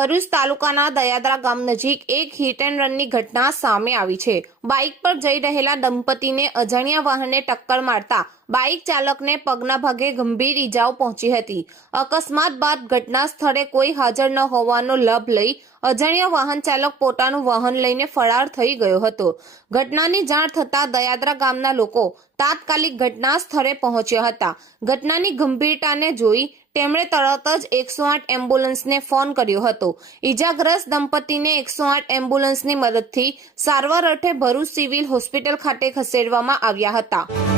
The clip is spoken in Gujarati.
ભરૂચ તાલુકાના દયાદરા ગામ નજીક એક હિટ એન્ડ રનની ઘટના સામે આવી છે। બાઇક પર જઈ રહેલા દંપતીને અજાણ્યા વાહને ટક્કર મારતા બાઇક ચાલકને પગના ભાગે ગંભીર ઈજાઓ પહોંચી હતી। અકસ્માત બાદ ઘટના સ્થળે કોઈ હાજર ન હોવાનો લાભ લઈ અજાણ્યા વાહન ચાલક પોતાનું વાહન લઈને ફરાર થઈ ગયો હતો। ઘટનાની જાણ થતાં દયાદરા ગામના લોકો તાત્કાલિક ઘટના સ્થળે પહોંચ્યા હતા। ઘટનાની ગંભીરતાને જોઈ તેમણે તરત જ 108 એમ્બ્યુલન્સને ફોન કર્યો હતો। ઈજાગ્રસ્ત દંપતીને 108 એમ્બ્યુલન્સની મદદથી સારવાર અર્થે ભરૂચ સિવિલ હોસ્પિટલ ખાતે ખસેડવામાં આવ્યા હતા।